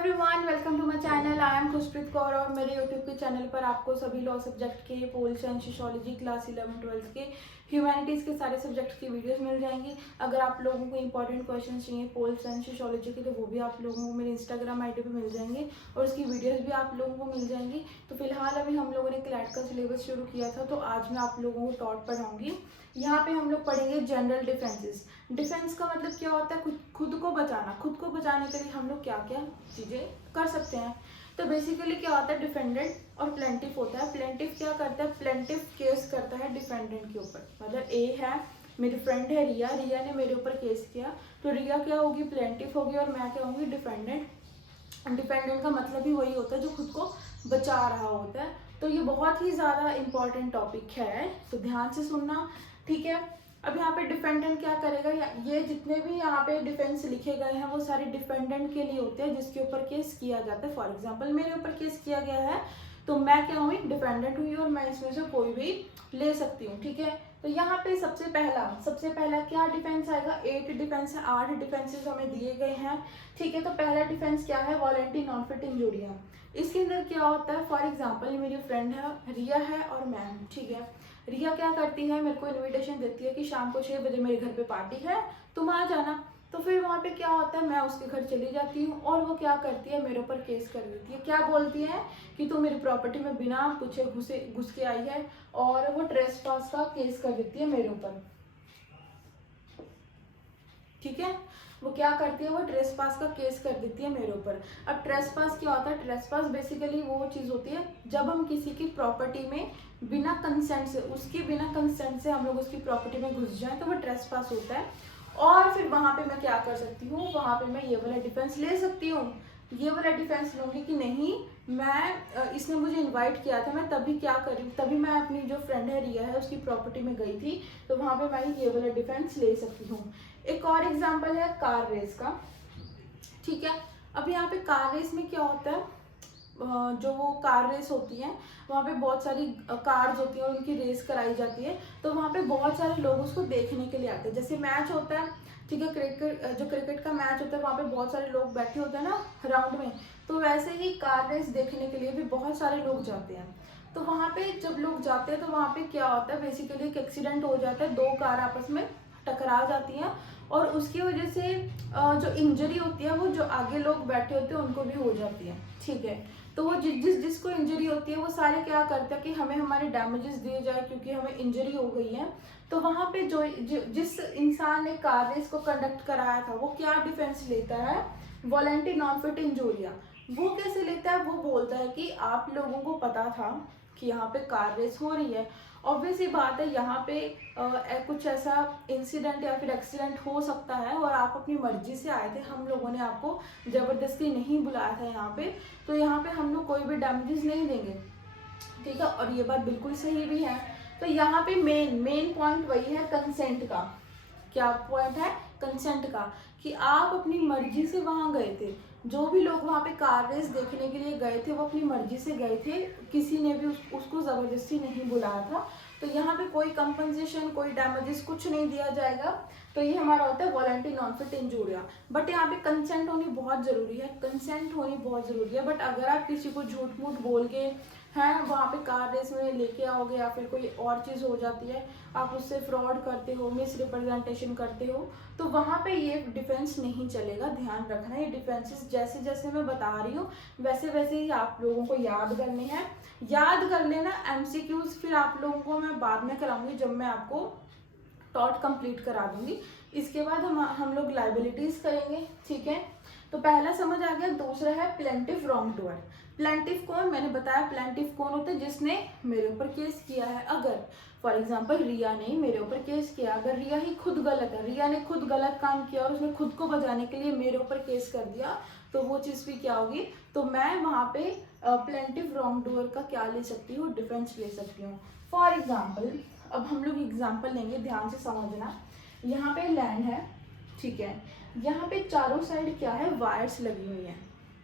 Everyone, welcome to my channel. I am Khushpreet Kaur और मेरे YouTube के चैनल पर आपको सभी लॉ सब्जेक्ट के, पोल साइंस, सोशियोलॉजी, क्लास 11-12 के, ह्यूमैनिटीज़ के सारे सब्जेक्ट्स की वीडियोस मिल जाएंगी। अगर आप लोगों को इंपॉर्टेंट क्वेश्चन चाहिए पोल साइंस, सोशियोलॉजी के, तो वो भी आप लोगों को मेरे इंस्टाग्राम आईडी पे मिल जाएंगे और उसकी वीडियोज़ भी आप लोगों को मिल जाएंगी। तो फिलहाल अभी हम लोगों ने क्लैट का सिलेबस शुरू किया था, तो आज मैं आप लोगों को टॉट पढ़ाऊँगी। यहाँ पे हम लोग पढ़ेंगे जनरल डिफेंसेस। डिफेंस का मतलब क्या होता है? खुद को बचाना। खुद को बचाने के लिए हम लोग क्या क्या चीज़ें कर सकते हैं। तो बेसिकली क्या होता है, डिफेंडेंट और प्लेंटिफ होता है। प्लेंटिफ क्या करता है? प्लेंटिफ केस करता है डिफेंडेंट के ऊपर। मतलब ए है, मेरी फ्रेंड है रिया, रिया ने मेरे ऊपर केस किया, तो रिया क्या होगी? प्लेंटिफ होगी और मैं क्या होंगी? डिफेंडेंट। डिफेंडेंट का मतलब ही वही होता है जो खुद को बचा रहा होता है। तो ये बहुत ही ज़्यादा इंपॉर्टेंट टॉपिक है, तो ध्यान से सुनना, ठीक है। अब यहाँ पे डिफेंडेंट क्या करेगा? ये जितने भी यहाँ पे डिफेंस लिखे गए हैं वो सारे डिफेंडेंट के लिए होते हैं जिसके ऊपर केस किया जाता है। फॉर एग्जांपल मेरे ऊपर केस किया गया है, तो मैं क्या हुई? डिफेंडेंट हुई और मैं इसमें से कोई भी ले सकती हूँ, ठीक है। तो यहाँ पे सबसे पहला क्या डिफेंस आएगा? 8 डिफेंस है, 8 डिफेंसेस हमें दिए गए हैं, ठीक है। तो पहला डिफेंस क्या है? Voluntary non fit injuria. इसके अंदर क्या होता है? फॉर एग्जाम्पल मेरी फ्रेंड है, रिया है और मैं हूँ, ठीक है। रिया क्या करती है? मेरे को इनविटेशन देती है कि शाम को 6 बजे मेरे घर पे पार्टी है, तुम आ जाना। तो फिर वहाँ पे क्या होता है? मैं उसके घर चली जाती हूँ और वो क्या करती है? मेरे ऊपर केस कर देती है। क्या बोलती है? कि तू मेरी प्रॉपर्टी में बिना पूछे घुस के आई है, और वो ट्रेसपास का केस कर देती है मेरे ऊपर, ठीक है। वो क्या करती है? वो ट्रेसपास का केस कर देती है मेरे ऊपर। अब ट्रेसपास क्या होता है? ट्रेसपास बेसिकली वो चीज़ होती है जब हम किसी की प्रॉपर्टी में बिना कंसेंट से, उसकी बिना कंसेंट से हम लोग उसकी प्रॉपर्टी में घुस जाएं, तो वो ट्रेसपास होता है। और फिर वहाँ पे मैं क्या कर सकती हूँ? वहाँ पे मैं ये वाला डिफेंस ले सकती हूँ। ये वाला डिफेंस लूँगी कि नहीं, मैं इसने मुझे इनवाइट किया था, मैं तभी क्या करी, तभी मैं अपनी जो फ्रेंड है रिया है उसकी प्रॉपर्टी में गई थी, तो वहाँ पे मैं ये वाला डिफेंस ले सकती हूँ। एक और एग्जांपल है कार रेस का, ठीक है। अब यहाँ पे कार रेस में क्या होता है? जो वो कार रेस होती है वहाँ पे बहुत सारी कार्स होती हैं और उनकी रेस कराई जाती है, तो वहाँ पे बहुत सारे लोग उसको देखने के लिए आते हैं। जैसे मैच होता है, ठीक है, क्रिकेट का मैच होता है, वहाँ पे बहुत सारे लोग बैठे होते हैं ना राउंड में, तो वैसे ही कार रेस देखने के लिए भी बहुत सारे लोग जाते हैं। तो वहाँ पे जब लोग जाते हैं तो वहाँ पे क्या होता है? बेसिकली एक एक्सीडेंट हो जाता है, 2 कार आपस में टकरा जाती हैं और उसकी वजह से जो इंजरी होती है वो जो आगे लोग बैठे होते हैं उनको भी हो जाती है, ठीक है। तो वो जिसको इंजरी होती है वो सारे क्या करते हैं कि हमें हमारे डैमेजेस दिए जाए क्योंकि हमें इंजरी हो गई है। तो वहाँ पे जिस इंसान ने कार रेस को कंडक्ट कराया था वो क्या डिफेंस लेता है? Voluntary non fit injuria. वो कैसे लेता है? वो बोलता है कि आप लोगों को पता था कि यहाँ पे कार रेस हो रही है, ऑब्वियस ही बात है यहाँ पे कुछ ऐसा इंसिडेंट या फिर एक्सीडेंट हो सकता है और आप अपनी मर्जी से आए थे, हम लोगों ने आपको ज़बरदस्ती नहीं बुलाया था यहाँ पे, तो यहाँ पे हम लोग कोई भी डैमेजेस नहीं देंगे, ठीक है। और ये बात बिल्कुल सही भी है। तो यहाँ पे मेन पॉइंट वही है कंसेंट का। क्या पॉइंट है? कंसेंट का, कि आप अपनी मर्जी से वहां गए थे। जो भी लोग वहां पे कार रेस देखने के लिए गए थे वो अपनी मर्जी से गए थे, किसी ने भी उसको जबरदस्ती नहीं बुलाया था। तो यहाँ पे कोई कंपनसेशन, कोई डैमेजेस कुछ नहीं दिया जाएगा। तो ये हमारा होता है voluntary non fit injuria. But यहाँ पे कंसेंट होनी बहुत जरूरी है, कंसेंट होनी बहुत जरूरी है। बट अगर आप किसी को झूठ मूठ बोल के हैं वहाँ पे कार रेस में लेके आओगे या फिर कोई और चीज़ हो जाती है, आप उससे फ्रॉड करते हो, मिस रिप्रेजेंटेशन करते हो, तो वहाँ पे ये डिफेंस नहीं चलेगा। ध्यान रखना, ये डिफेंसेस जैसे जैसे मैं बता रही हूँ वैसे वैसे ही आप लोगों को याद करने हैं। याद कर लेना एमसीक्यूज, फिर आप लोगों को मैं बाद में कराऊंगी जब मैं आपको टॉट कंप्लीट करा दूंगी। इसके बाद हम लोग लाइबिलिटीज करेंगे, ठीक है। तो पहला समझ आ गया। दूसरा है प्लेंटिफ रॉन्ग डूअर। प्लेंटिफ कौन? मैंने बताया प्लेंटिफ कौन होता है? जिसने मेरे ऊपर केस किया है। अगर फॉर एग्जाम्पल रिया ने मेरे ऊपर केस किया, अगर रिया ही खुद गलत है, रिया ने खुद गलत काम किया और उसने खुद को बचाने के लिए मेरे ऊपर केस कर दिया, तो वो चीज़ भी क्या होगी? तो मैं वहाँ पे प्लेंटिफ रॉन्ग डूअर का क्या ले सकती हूँ? डिफेंस ले सकती हूँ। फॉर एग्जाम्पल, अब हम लोग एग्जाम्पल लेंगे, ध्यान से समझना। यहाँ पे लैंड है, ठीक है, यहाँ पे चारों साइड क्या है? वायर्स लगी हुई हैं,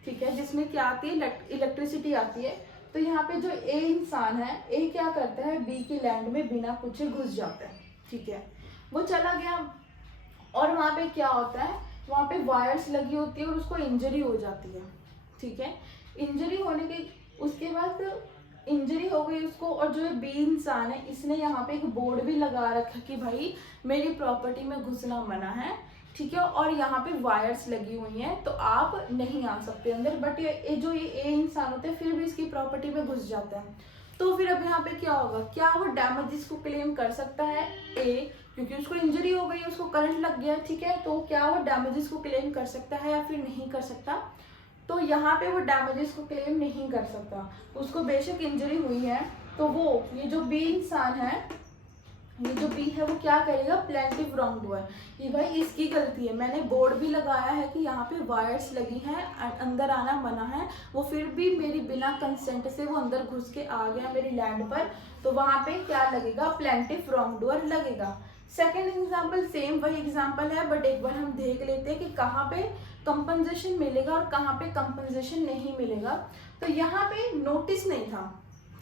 ठीक है, जिसमें क्या आती है? इलेक्ट्रिसिटी आती है। तो यहाँ पे जो ए इंसान है, ए क्या करता है? बी की लैंड में बिना पूछे घुस जाता है, ठीक है। वो चला गया और वहाँ पे क्या होता है? वहाँ पे वायर्स लगी होती है और उसको इंजरी हो जाती है, ठीक है। इंजरी होने के उसके बाद इंजरी हो गई उसको, और जो बी इंसान है इसने यहाँ पे एक बोर्ड भी लगा रखा कि भाई मेरी प्रॉपर्टी में घुसना मना है, ठीक है, और यहाँ पे वायर्स लगी हुई हैं तो आप नहीं आ सकते अंदर। बट ये जो ये ए इंसान होता है फिर भी इसकी प्रॉपर्टी में घुस जाता है, तो फिर अब यहाँ पे क्या होगा, क्या वो डैमेजेस को क्लेम कर सकता है ए, क्योंकि उसको इंजरी हो गई, उसको करंट लग गया, ठीक है, तो क्या वो डैमेजेस को क्लेम कर सकता है या फिर नहीं कर सकता। तो यहाँ पे वो डैमेजेस को क्लेम नहीं कर सकता, उसको बेशक इंजरी हुई है तो वो ये जो बी इंसान है, ये जो बी है वो क्या करेगा, प्लेंटिव रॉन्ग डूअर, ये भाई इसकी गलती है, मैंने बोर्ड भी लगाया है कि यहाँ पे वायर्स लगी हैं, अंदर आना मना है, वो फिर भी मेरी बिना कंसेंट से वो अंदर घुस के आ गया मेरी लैंड पर, तो वहाँ पे क्या लगेगा, प्लेंटिव रॉन्ग डूअर लगेगा। सेकेंड एग्जाम्पल सेम वही एग्जाम्पल है, बट एक बार हम देख लेते हैं कि कहाँ पे कंपनसेशन मिलेगा और कहाँ पे कंपनसेशन नहीं मिलेगा। तो यहाँ पे नोटिस नहीं था,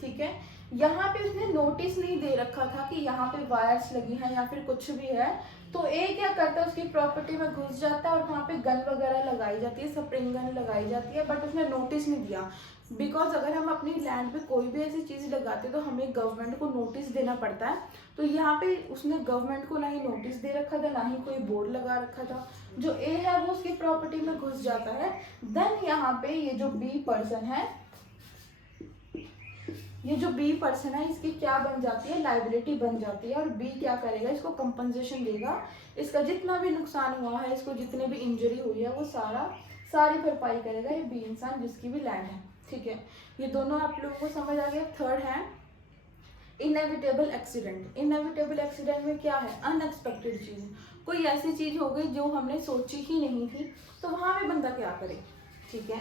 ठीक है, यहाँ पे उसने नोटिस नहीं दे रखा था कि यहाँ पे वायर्स लगी हैं या फिर कुछ भी है, तो ए क्या करता है, उसकी प्रॉपर्टी में घुस जाता है और वहाँ पे गन वगैरह लगाई जाती है, स्प्रिंग गन लगाई जाती है, बट उसने नोटिस नहीं दिया। बिकॉज अगर हम अपनी लैंड पे कोई भी ऐसी चीज़ लगाते तो हमें गवर्नमेंट को नोटिस देना पड़ता है, तो यहाँ पे उसने गवर्नमेंट को ना ही नोटिस दे रखा था, ना ही कोई बोर्ड लगा रखा था, जो ए है वो उसकी प्रॉपर्टी में घुस जाता है। देन यहाँ पे ये जो बी पर्सन है, ये जो बी पर्सन है इसकी क्या बन जाती है, लाइबिलिटी बन जाती है, और बी क्या करेगा, इसको कंपनसेशन देगा, इसका जितना भी नुकसान हुआ है, इसको जितने भी इंजरी हुई है वो सारी भरपाई करेगा ये बी इंसान जिसकी भी लैंड है, ठीक है। ये दोनों आप लोगों को समझ आ गया। थर्ड है इनएविटेबल एक्सीडेंट। इनएविटेबल एक्सीडेंट में क्या है, अनएक्सपेक्टेड चीज़, कोई ऐसी चीज़ हो गई जो हमने सोची ही नहीं थी, तो वहाँ पे बंदा क्या करे, ठीक है।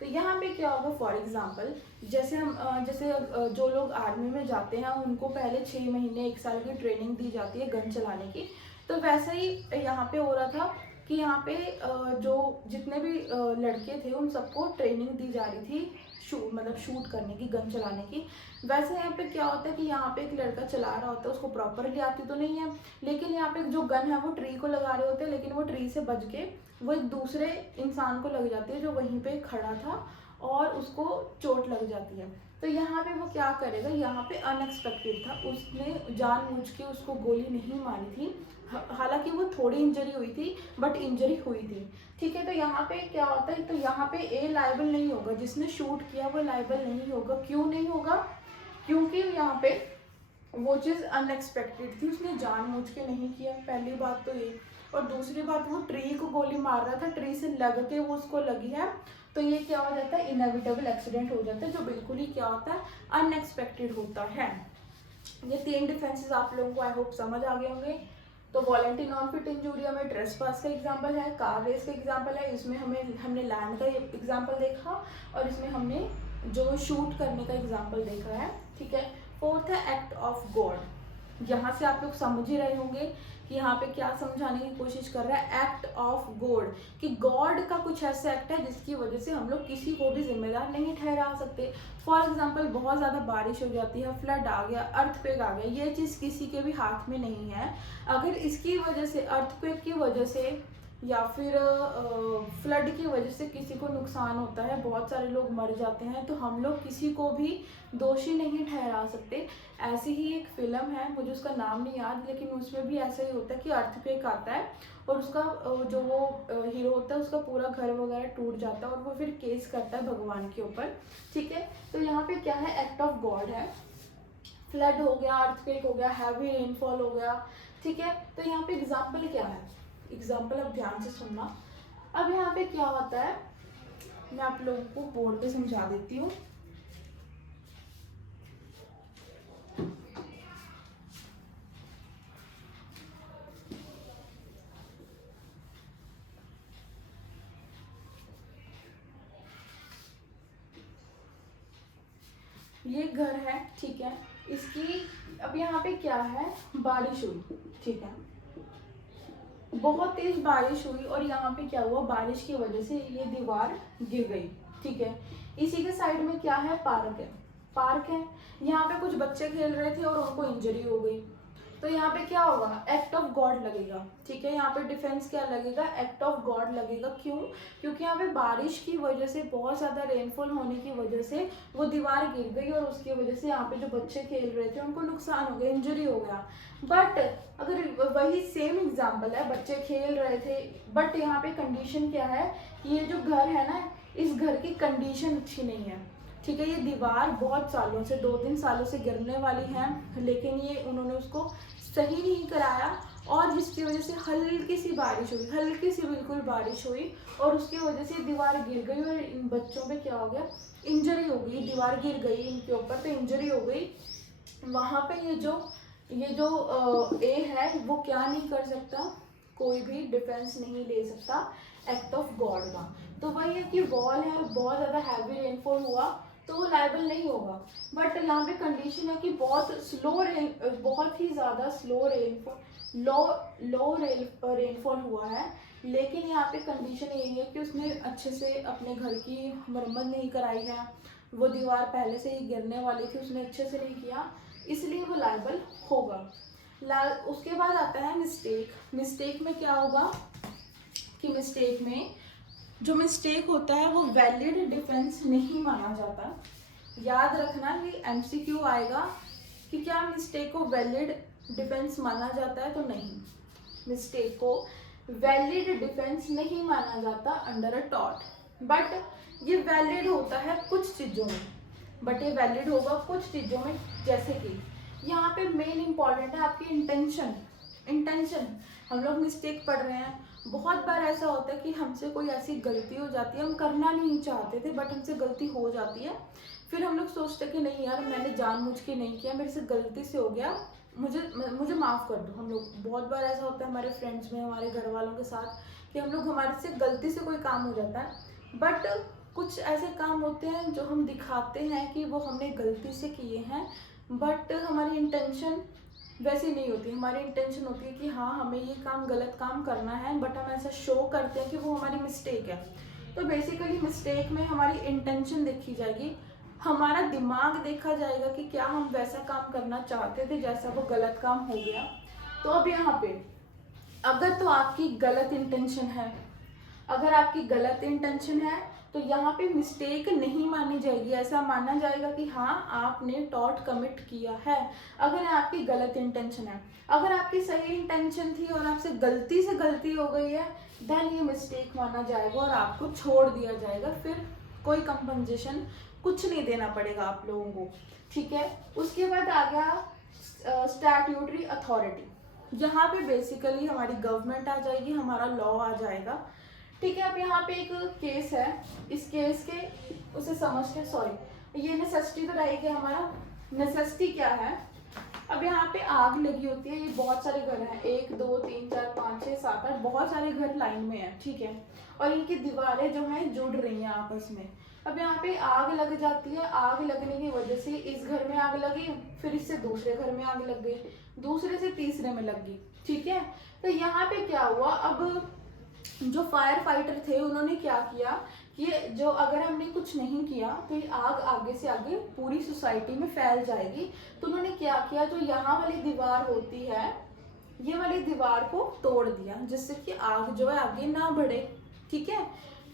तो यहाँ पे क्या होगा, फॉर एग्जांपल जैसे जो लोग आर्मी में जाते हैं उनको पहले 6 महीने 1 साल की ट्रेनिंग दी जाती है गन चलाने की, तो वैसा ही यहाँ पे हो रहा था कि यहाँ पे जो जितने भी लड़के थे उन सबको ट्रेनिंग दी जा रही थी मतलब शूट करने की, गन चलाने की। वैसे यहाँ पे क्या होता है कि यहाँ पे एक लड़का चला रहा होता है, उसको प्रॉपरली आती तो नहीं है, लेकिन यहाँ पे जो गन है वो ट्री को लगा रहे होते हैं, लेकिन वो ट्री से बच के वो एक दूसरे इंसान को लग जाती है जो वहीं पे खड़ा था, और उसको चोट लग जाती है। तो यहाँ पे वो क्या करेगा, यहाँ पे अनएक्सपेक्टेड था, उसने जानबूझ के उसको गोली नहीं मारी थी, हालांकि वो थोड़ी इंजरी हुई थी बट इंजरी हुई थी, ठीक है। तो यहाँ पे क्या होता है, तो यहाँ पे ए लायबल नहीं होगा, जिसने शूट किया वो लायबल नहीं होगा। क्यों नहीं होगा, क्योंकि यहाँ पे वो चीज़ अनएक्सपेक्टेड थी, उसने जानबूझ के नहीं किया, पहली बात तो ये, और दूसरी बात वो ट्री को गोली मार रहा था, ट्री से लग के वो उसको लगी है, तो ये क्या हो जाता है, इनएविटेबल एक्सीडेंट हो जाता है, जो बिल्कुल ही क्या होता है, अनएक्सपेक्टेड होता है। ये 3 डिफेंसेस आप लोगों को आई होप समझ आ गए होंगे। तो वॉलंटरी नॉन फिट इंजूरिया में ट्रेसपास का एग्जांपल है, कार रेस का एग्जांपल है, इसमें हमने लैंड का एग्जांपल देखा, और इसमें हमने जो शूट करने का एग्जांपल देखा है, ठीक है। फोर्थ है एक्ट ऑफ गॉड। यहाँ से आप लोग समझ ही रहे होंगे कि यहाँ पे क्या समझाने की कोशिश कर रहा है, एक्ट ऑफ गॉड, कि गॉड का कुछ ऐसा एक्ट है जिसकी वजह से हम लोग किसी को भी जिम्मेदार नहीं ठहरा सकते। फॉर एग्जाम्पल बहुत ज़्यादा बारिश हो जाती है, फ्लड आ गया, अर्थक्वेक आ गया, ये चीज़ किसी के भी हाथ में नहीं है। अगर इसकी वजह से, अर्थक्वेक की वजह से या फिर फ्लड की वजह से किसी को नुकसान होता है, बहुत सारे लोग मर जाते हैं, तो हम लोग किसी को भी दोषी नहीं ठहरा सकते। ऐसी ही एक फिल्म है, मुझे उसका नाम नहीं याद, लेकिन उसमें भी ऐसा ही होता है कि अर्थक्वेक आता है और उसका जो वो हीरो होता है उसका पूरा घर वगैरह टूट जाता है, और वो फिर केस करता है भगवान के ऊपर, ठीक है। तो यहाँ पे क्या है, एक्ट ऑफ गॉड है, फ्लड हो गया, अर्थक्वेक हो गया, हैवी रेनफॉल हो गया, ठीक है। तो यहाँ पे एग्जाम्पल क्या है, एग्जाम्पल अब ध्यान से सुनना। अब यहाँ पे क्या होता है, मैं आप लोगों को बोर्ड पे समझा देती हूँ। ये घर है, ठीक है, इसकी अब यहाँ पे क्या है, बारिश हुई, ठीक है, बहुत तेज बारिश हुई, और यहाँ पे क्या हुआ, बारिश की वजह से ये दीवार गिर गई, ठीक है। इसी के साइड में क्या है, पार्क है, पार्क है, यहाँ पे कुछ बच्चे खेल रहे थे और उनको इंजरी हो गई, तो यहाँ पे क्या होगा, एक्ट ऑफ गॉड लगेगा, ठीक है। यहाँ पे डिफेंस क्या लगेगा, एक्ट ऑफ गॉड लगेगा। क्यों? क्योंकि यहाँ पे बारिश की वजह से, बहुत ज़्यादा रेनफॉल होने की वजह से वो दीवार गिर गई और उसकी वजह से यहाँ पे जो बच्चे खेल रहे थे उनको नुकसान हो गया, इंजरी हो गया। बट अगर वही सेम एग्जाम्पल है, बच्चे खेल रहे थे, बट यहाँ पे कंडीशन क्या है कि ये जो घर है ना, इस घर की कंडीशन अच्छी नहीं है, ठीक है। ये दीवार बहुत सालों से, 2-3 सालों से गिरने वाली है, लेकिन ये उन्होंने उसको सही नहीं कराया और जिसकी वजह से हल्की सी बारिश हुई, हल्की सी बिल्कुल बारिश हुई और उसकी वजह से दीवार गिर गई और इन बच्चों पे क्या हो गया, इंजरी हो गई। दीवार गिर गई इनके ऊपर तो इंजरी हो गई। वहाँ पे ये जो ए है वो क्या नहीं कर सकता, कोई भी डिफेंस नहीं ले सकता एक्ट ऑफ गॉड का। तो वही है कि वॉल है, बहुत ज़्यादा हैवी रेनफॉल हुआ तो वो लायबल नहीं होगा। बट यहाँ पे कंडीशन है कि बहुत ही ज़्यादा स्लो रेनफॉल, लो रेनफॉल हुआ है, लेकिन यहाँ पे कंडीशन यही है कि उसने अच्छे से अपने घर की मरम्मत नहीं कराई है, वो दीवार पहले से ही गिरने वाली थी, उसने अच्छे से नहीं किया, इसलिए वो लायबल होगा। उसके बाद आता है मिस्टेक। मिस्टेक में क्या होगा कि मिस्टेक में जो मिस्टेक होता है वो वैलिड डिफेंस नहीं माना जाता। याद रखना कि एमसीक्यू आएगा कि क्या मिस्टेक को वैलिड डिफेंस माना जाता है, तो नहीं, मिस्टेक को वैलिड डिफेंस नहीं माना जाता अंडर अ टॉट। बट ये वैलिड होता है कुछ चीज़ों में, बट ये वैलिड होगा कुछ चीज़ों में, जैसे कि यहाँ पे मेन इंपॉर्टेंट है आपकी इंटेंशन। हम लोग मिस्टेक पढ़ रहे हैं, बहुत बार ऐसा होता है कि हमसे कोई ऐसी गलती हो जाती है, हम करना नहीं चाहते थे बट हमसे गलती हो जाती है, फिर हम लोग सोचते हैं कि नहीं यार मैंने जानबूझ के नहीं किया, मेरे से गलती से हो गया, मुझे माफ़ कर दो। हम लोग बहुत बार ऐसा होता है हमारे फ्रेंड्स में, हमारे घर वालों के साथ, कि हम लोग, हमारे से गलती से कोई काम हो जाता है, बट कुछ ऐसे काम होते हैं जो हम दिखाते हैं कि वो हमने गलती से किए हैं, बट हमारी इंटेंशन वैसी नहीं होती। हमारी इंटेंशन होती है कि हाँ हमें ये काम, गलत काम करना है, बट हम ऐसा शो करते हैं कि वो हमारी मिस्टेक है। तो बेसिकली मिस्टेक में हमारी इंटेंशन देखी जाएगी, हमारा दिमाग देखा जाएगा कि क्या हम वैसा काम करना चाहते थे जैसा वो गलत काम हो गया। तो अब यहाँ पे अगर तो आपकी गलत इंटेंशन है, अगर आपकी गलत इंटेंशन है तो यहाँ पे मिस्टेक नहीं मानी जाएगी, ऐसा माना जाएगा कि हाँ आपने टॉट कमिट किया है, अगर आपकी गलत इंटेंशन है। अगर आपकी सही इंटेंशन थी और आपसे गलती से गलती हो गई है, देन ये मिस्टेक माना जाएगा और आपको छोड़ दिया जाएगा, फिर कोई कंपनसेशन कुछ नहीं देना पड़ेगा आप लोगों को, ठीक है। उसके बाद आ गया स्टैट्यूटरी अथॉरिटी। यहाँ पे बेसिकली हमारी गवर्नमेंट आ जाएगी, हमारा लॉ आ जाएगा, ठीक है। अब यहाँ पे एक केस है, इस केस के उसे समझते, सॉरी ये नेसेसिटी तो रहेगी हमारा। नेसेसिटी क्या है, अब यहाँ पे आग लगी होती है, ये बहुत सारे घर हैं, 1 2 3 4 5 6 7 8, बहुत सारे घर लाइन में हैं, ठीक है, और इनकी दीवारें जो हैं जुड़ रही हैं आपस में। अब यहाँ पे आग लग जाती है, आग लगने की वजह से इस घर में आग लगी, फिर इससे दूसरे घर में आग लग गई, दूसरे से तीसरे में लग गई, ठीक है। तो यहाँ पे क्या हुआ, अब जो फायर फाइटर थे उन्होंने क्या किया, ये जो अगर हमने कुछ नहीं किया तो ये आग आगे से आगे पूरी सोसाइटी में फैल जाएगी। तो उन्होंने क्या किया, जो यहाँ वाली दीवार होती है, ये वाली दीवार को तोड़ दिया, जिससे कि आग जो है आगे ना बढ़े, ठीक है।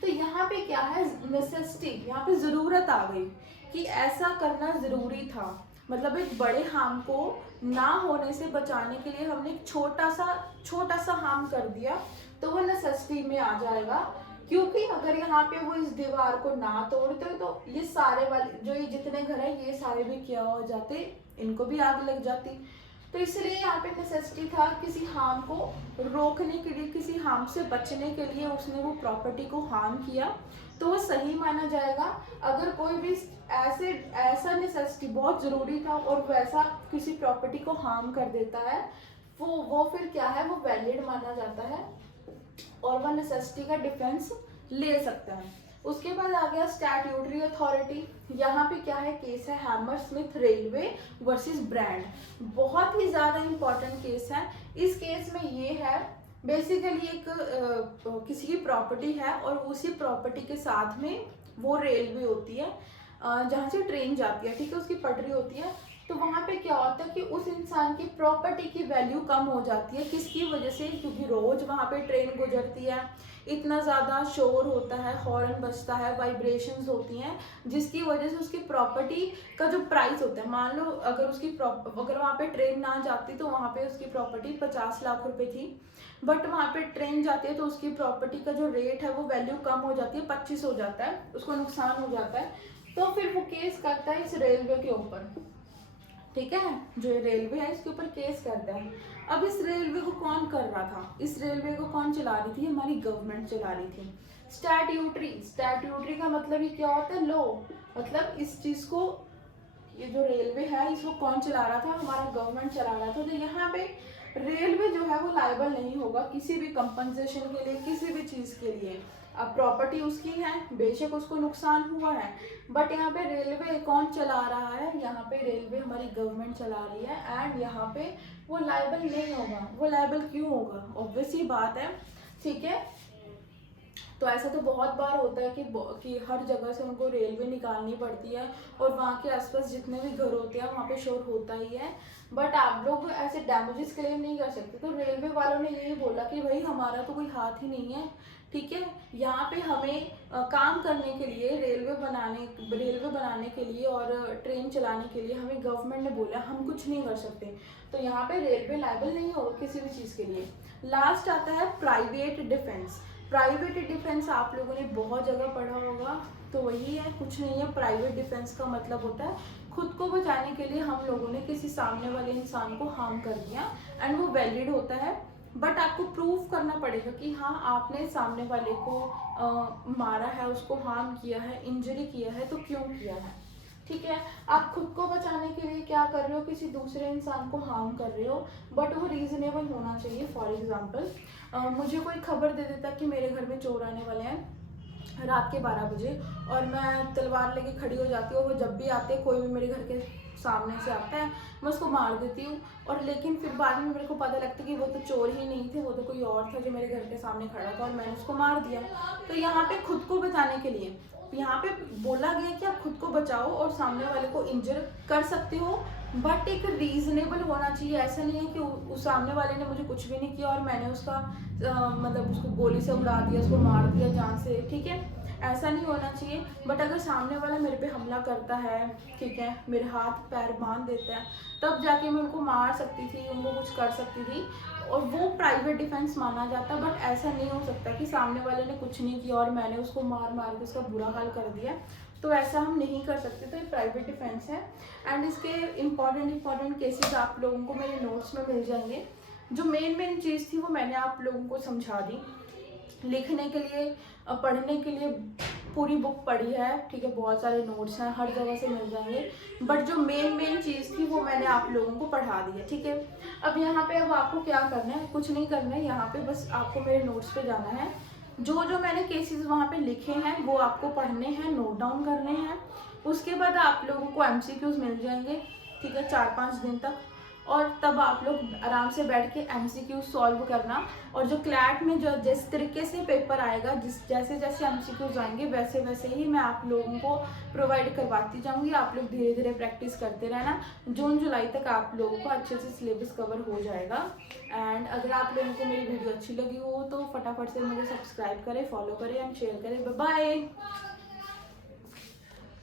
तो यहाँ पे क्या है, नेसेसिटी, यहाँ पे ज़रूरत आ गई कि ऐसा करना ज़रूरी था, मतलब एक बड़े हार्म को ना होने से बचाने के लिए हमने एक छोटा सा हार्म कर दिया, तो वो नेसेसिटी में आ जाएगा। क्योंकि अगर यहाँ पे वो इस दीवार को ना तोड़ते तो ये सारे वाले जो ये जितने घर है ये सारे भी क्या हो जाते, इनको भी आग लग जाती। तो इसलिए यहाँ पे नेसेसिटी था, किसी हार्म को रोकने के लिए, किसी हार्म से बचने के लिए उसने वो प्रॉपर्टी को हार्म किया, तो वो सही माना जाएगा। अगर कोई भी ऐसा नेसेसिटी बहुत ज़रूरी था और वैसा किसी प्रॉपर्टी को हार्म कर देता है, वो फिर क्या है, वो वैलिड माना जाता है और वह नेसेसिटी का डिफेंस ले सकता है। उसके बाद आ गया स्टैट्यूटरी अथॉरिटी। यहाँ पे क्या है, केस है हैमरस्मिथ रेलवे वर्सेस ब्रांड, बहुत ही ज़्यादा इम्पोर्टेंट केस है। इस केस में ये है बेसिकली एक किसी की प्रॉपर्टी है और उसी प्रॉपर्टी के साथ में वो रेलवे होती है, जहाँ से ट्रेन जाती है, ठीक है, उसकी पटरी होती है, तो वहाँ पे क्या होता है कि उस इंसान की प्रॉपर्टी की वैल्यू कम हो जाती है। किसकी वजह से? क्योंकि रोज वहाँ पे ट्रेन गुजरती है, इतना ज़्यादा शोर होता है, हॉर्न बजता है, वाइब्रेशंस होती हैं, जिसकी वजह से उसकी प्रॉपर्टी का जो प्राइस होता है, मान लो अगर अगर वहाँ पे ट्रेन ना जाती तो वहाँ पे उसकी प्रॉपर्टी 50 लाख रुपए थी, बट वहाँ पे ट्रेन जाती है तो उसकी प्रॉपर्टी का जो रेट है वो वैल्यू कम हो जाती है, 25 हो जाता है, उसको नुकसान हो जाता है। तो फिर वो केस करता है इस रेलवे के ऊपर, ठीक है, जो रेलवे है इसके ऊपर केस करता है। अब इस रेलवे को कौन कर रहा था? इस रेलवे को कौन चला रही थी? हमारी गवर्नमेंट चला रही थी। स्टैट्यूटरी का मतलब ही क्या होता है? लॉ। मतलब इस चीज को, ये जो रेलवे है इसको कौन चला रहा था? हमारा गवर्नमेंट चला रहा था। तो यहाँ पे रेलवे जो है वो लायबल नहीं होगा किसी भी कंपनसेशन के लिए, किसी भी चीज के लिए। अब प्रॉपर्टी उसकी है, बेशक उसको नुकसान हुआ है, बट यहाँ पे रेलवे कौन चला रहा है? यहाँ पे रेलवे हमारी गवर्नमेंट चला रही है, एंड यहाँ पे वो लायबल नहीं होगा। वो लायबल क्यों होगा? ऑब्वियस ही बात है, ठीक है। तो ऐसा तो बहुत बार होता है कि हर जगह से उनको रेलवे निकालनी पड़ती है, और वहाँ के आसपास जितने भी घर होते हैं वहाँ पे शोर होता ही है, बट आप लोग ऐसे डैमेजेस क्लेम नहीं कर सकते। तो रेलवे वालों ने यही बोला कि भाई हमारा तो कोई हाथ ही नहीं है, ठीक है। यहाँ पे हमें काम करने के लिए, रेलवे बनाने के लिए और ट्रेन चलाने के लिए हमें गवर्नमेंट ने बोला, हम कुछ नहीं कर सकते। तो यहाँ पे रेलवे लायबल नहीं होगा किसी भी चीज़ के लिए। लास्ट आता है प्राइवेट डिफेंस। प्राइवेट डिफेंस आप लोगों ने बहुत जगह पढ़ा होगा, तो वही है, कुछ नहीं है। प्राइवेट डिफेंस का मतलब होता है खुद को बचाने के लिए हम लोगों ने किसी सामने वाले इंसान को हार्म कर दिया, एंड वो वैलिड होता है, बट आपको प्रूव करना पड़ेगा कि हाँ आपने सामने वाले को मारा है, उसको हार्म किया है, इंजरी किया है, तो क्यों किया है, ठीक है। आप खुद को बचाने के लिए क्या कर रहे हो? किसी दूसरे इंसान को हार्म कर रहे हो, बट वो रीजनेबल होना चाहिए। फॉर एग्जाम्पल मुझे कोई खबर दे देता कि मेरे घर में चोर आने वाले हैं रात के 12 बजे, और मैं तलवार लेके खड़ी हो जाती हूँ, वो जब भी आते हैं, कोई भी मेरे घर के सामने से आता है, मैं उसको मार देती हूँ, और लेकिन फिर बाद में मेरे को पता लगता है कि वो तो चोर ही नहीं थे, वो तो कोई और था जो मेरे घर के सामने खड़ा था और मैंने उसको मार दिया। तो यहाँ पे खुद को बचाने के लिए यहाँ पे बोला गया कि आप खुद को बचाओ और सामने वाले को इंजर कर सकते हो, बट एक रीजनेबल होना चाहिए। ऐसा नहीं है कि उस सामने वाले ने मुझे कुछ भी नहीं किया और मैंने उसका मतलब उसको गोली से उड़ा दिया, उसको मार दिया जान से, ठीक है, ऐसा नहीं होना चाहिए। बट अगर सामने वाला मेरे पे हमला करता है, ठीक है, मेरे हाथ पैर बांध देता है, तब जाके मैं उनको मार सकती थी, उनको कुछ कर सकती थी, और वो प्राइवेट डिफेंस माना जाता। बट ऐसा नहीं हो सकता कि सामने वाले ने कुछ नहीं किया और मैंने उसको मार मार के उसका बुरा हाल कर दिया, तो ऐसा हम नहीं कर सकते। तो ये प्राइवेट डिफेंस है, एंड इसके इम्पॉर्टेंट केसेस आप लोगों को मेरे नोट्स में मिल जाएंगे। जो मेन चीज़ थी वो मैंने आप लोगों को समझा दी। लिखने के लिए, पढ़ने के लिए पूरी बुक पढ़ी है, ठीक है, बहुत सारे नोट्स हैं, हर जगह से मिल जाएंगे, बट जो मेन चीज़ थी वो मैंने आप लोगों को पढ़ा दी है, ठीक है। अब यहाँ पे अब आपको क्या करना है? कुछ नहीं करना है, यहाँ पे बस आपको मेरे नोट्स पे जाना है। जो मैंने केसेस वहाँ पे लिखे हैं वो आपको पढ़ने हैं, नोट डाउन करने हैं। उसके बाद आप लोगों को एमसीक्यूज मिल जाएंगे, ठीक है, 4-5 दिन तक, और तब आप लोग आराम से बैठ के एमसीक्यू सॉल्व करना। और जो क्लैट में जो जिस तरीके से पेपर आएगा, जैसे जैसे एमसीक्यूज आएंगे वैसे वैसे ही मैं आप लोगों को प्रोवाइड करवाती जाऊंगी। आप लोग धीरे धीरे प्रैक्टिस करते रहना। जून जुलाई तक आप लोगों को अच्छे से सिलेबस कवर हो जाएगा। एंड अगर आप लोगों को मेरी वीडियो अच्छी लगी हो तो फटाफट से मुझे सब्सक्राइब करें, फॉलो करें एंड शेयर करें। Bye bye.